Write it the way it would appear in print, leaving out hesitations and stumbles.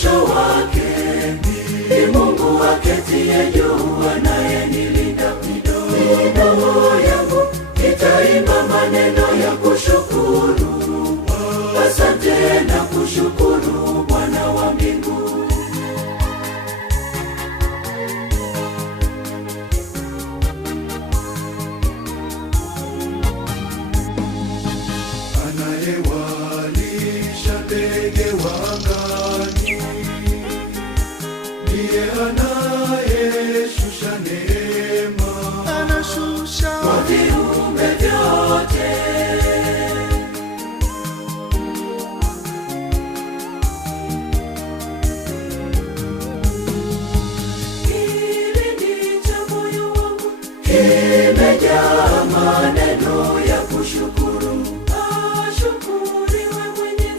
mwisho wake. Ni Mungu aketie juu, anayenilinda midomo yangu. Nitaimba maneno ya kushukuru, asante na kushukuru.